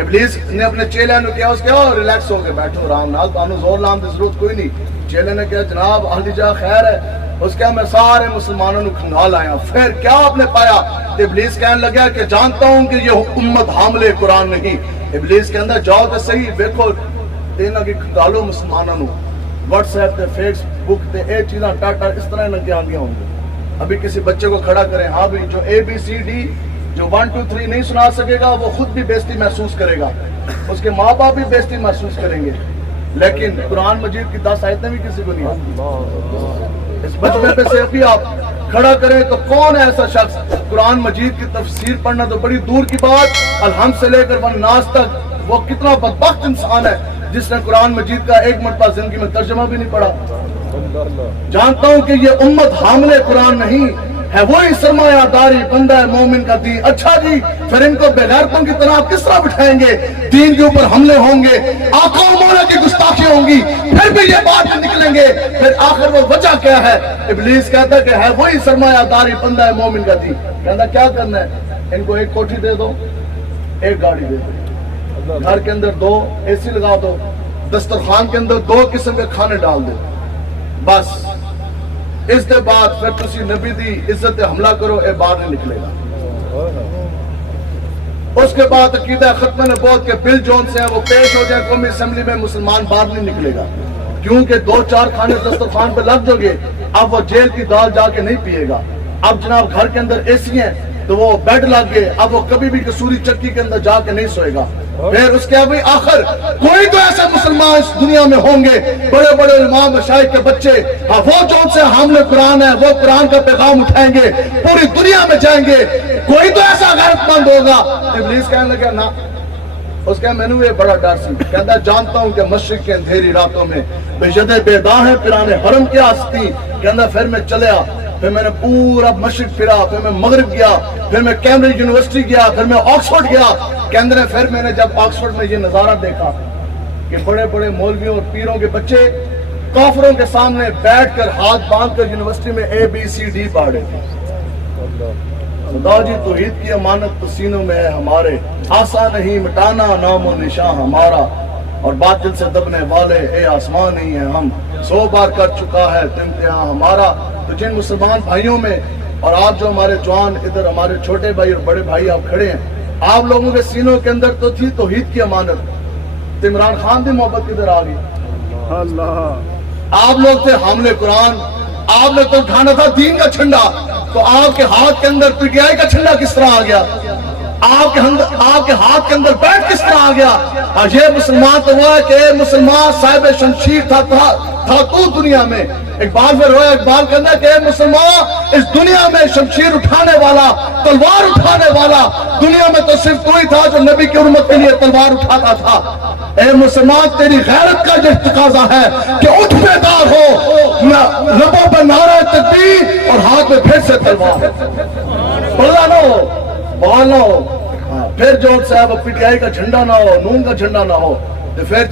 ابلیس نے اپنے چیلے نے کیا اس کے ریلیکس ہو کے بیٹھو آرام نال تانوں زور لان دی ضرورت کوئی نہیں. چیلے نے کہا جناب اہلی جا خیر ہے. اس کے میں سارے مسلمانوں نے کھنگال آیا. پھر کیا آپ نے پایا؟ ابلیس کہنے لگا کہ جانتا ہوں کہ یہ امت حامل قرآن نہیں. ابلیس کے اندر جاؤ تو صحیح دیکھو تینا کی کھنگالو مسلمانوں واٹس ایپ تے فیس بک تے اے چیزاں ٹاٹا اس طرح لگے آندیاں ہوں گے. ابھی کسی بچے کو کھڑا کریں ہاں بھی جو اے بی سی ڈی جو 1 2 3 نہیں سنا سکے گا وہ خود بھی بےزتی محسوس کرے گا, اس کے ماں باپ بھی بےزتی محسوس کریں گے. لیکن قرآن مجید کی 10 آیتیں بھی کسی کو نہیں آتی. اس بچپن پہ سے ابھی آپ کھڑا کریں تو کون ہے ایسا شخص قرآن مجید کی تفسیر پڑھنا تو بڑی دور کی بات, الحمد سے لے کر والناس تک وہ کتنا بدبخت انسان ہے جس نے قرآن مجید کا ایک مرتبہ زندگی میں ترجمہ بھی نہیں پڑھا. جانتا ہوں کہ یہ امت حامل قرآن نہیں ہے, وہی سرمایہ داری بندہ مومن کا دین. اچھا جی پھر ان کو بغیرتوں کی طرح کس طرح بٹھائیں گے؟ دین کے اوپر حملے ہوں گے, آقا و مولا کی گستاخی ہوں گی, پھر بھی یہ بات نکلیں گے. پھر آخر وہ وجہ کیا ہے؟ ابلیس کہتا کہ ہے وہی سرمایہ داری بندہ مومن کا دین. کہتا کیا کرنا ہے؟ ان کو ایک کوٹھی دے دو, ایک گاڑی دے دو, گھر کے اندر 2 اے سی لگا دو, دسترخوان کے اندر 2 قسم کے کھانے ڈال دو, بس. اس کے بعد پھر تسی نبی دی عزت حملہ کرو, اے باہر نہیں نکلے گا. اس کے بعد عقیدہ ختم نبوت کے بل جون سے وہ پیش ہو جائے قومی اسمبلی میں, مسلمان باہر نہیں نکلے گا, کیونکہ 2-4 کھانے دسترخوان پہ لگ جو گے. اب وہ جیل کی دال جا کے نہیں پیے گا. اب جناب گھر کے اندر اے سی ہیں تو وہ بیڈ لگ گئے, اب وہ کبھی بھی کسوری چکی کے اندر جا کے نہیں سوئے گا. پھر اس کے ابھی آخر کوئی تو ایسے مسلمان اس دنیا میں ہوں گے, بڑے بڑے امام مشائخ کے بچے, وہ جو ان سے حامل قرآن ہے, وہ قرآن کا پیغام اٹھائیں گے, پوری دنیا میں جائیں گے. کوئی تو ایسا غیرت مند ہوگا. ابلیس کہنے لگا نا, اس کا میں نے یہ بڑا ڈر سی. کہتا جانتا ہوں کہ مشرق کے اندھیری راتوں میں بے جدے بے داں ہیں پرانے حرم کی آستی. کہتا پھر میں چلیا, پھر میں نے پورا مشرق پھرا, پھر میں مغرب گیا, پھر میں کیمبرج یونیورسٹی گیا, پھر میں آکسفورڈ گیا. کہندے نے پھر میں نے جب آکسفورڈ میں یہ نظارہ دیکھا کہ بڑے بڑے مولویوں اور پیروں کے بچے کافروں کے سامنے بیٹھ کر ہاتھ باندھ کر یونیورسٹی میں اے بی سی ڈی پڑھ رہے تھے. خدا جی توحید کی امانت تو سینوں میں ہے ہمارے, آسان نہیں مٹانا نام و نشان ہمارا, اور باطل سے دبنے والے اے آسمان نہیں ہے ہم, 100 بار کر چکا ہے امتحان ہمارا. تو جن مسلمان بھائیوں میں اور آپ جو ہمارے جوان ادھر ہمارے چھوٹے بھائی اور بڑے بھائی آپ کھڑے ہیں, آپ لوگوں کے سینوں کے اندر تو تھی توحید کی امانت. عمران خان کی محبت کدھر آ گئی؟ آپ لوگ تھے حامل قرآن, آپ نے تو اٹھانا تھا دین کا جھنڈا, تو آپ کے ہاتھ کے اندر پی ٹی آئی کا جھنڈا کس طرح آ گیا؟ آپ کے ہاتھ کے اندر بیٹ کس طرح آ گیا؟ یہ مسلمان تو وہ ہے کہ مسلمان صاحب شمشیر تھا تو دنیا میں. اقبال میں رویا, اقبال کہنا کہ اے مسلمان اس دنیا میں شمشیر اٹھانے والا, تلوار اٹھانے والا دنیا میں تو صرف کوئی تھا جو نبی کی امت کے لیے تلوار اٹھاتا تھا. اے مسلمان تیری غیرت کا جو تقاضا ہے کہ اٹھ بیدار ہو, لبوں پہ نعرہ تکبیر اور ہاتھ میں پھر سے تلوار. بولا نہ ہو, بول نہ ہو, پھر جو صاحب پی ٹی آئی کا جھنڈا نہ ہو, نون کا جھنڈا نہ ہو, تو پھر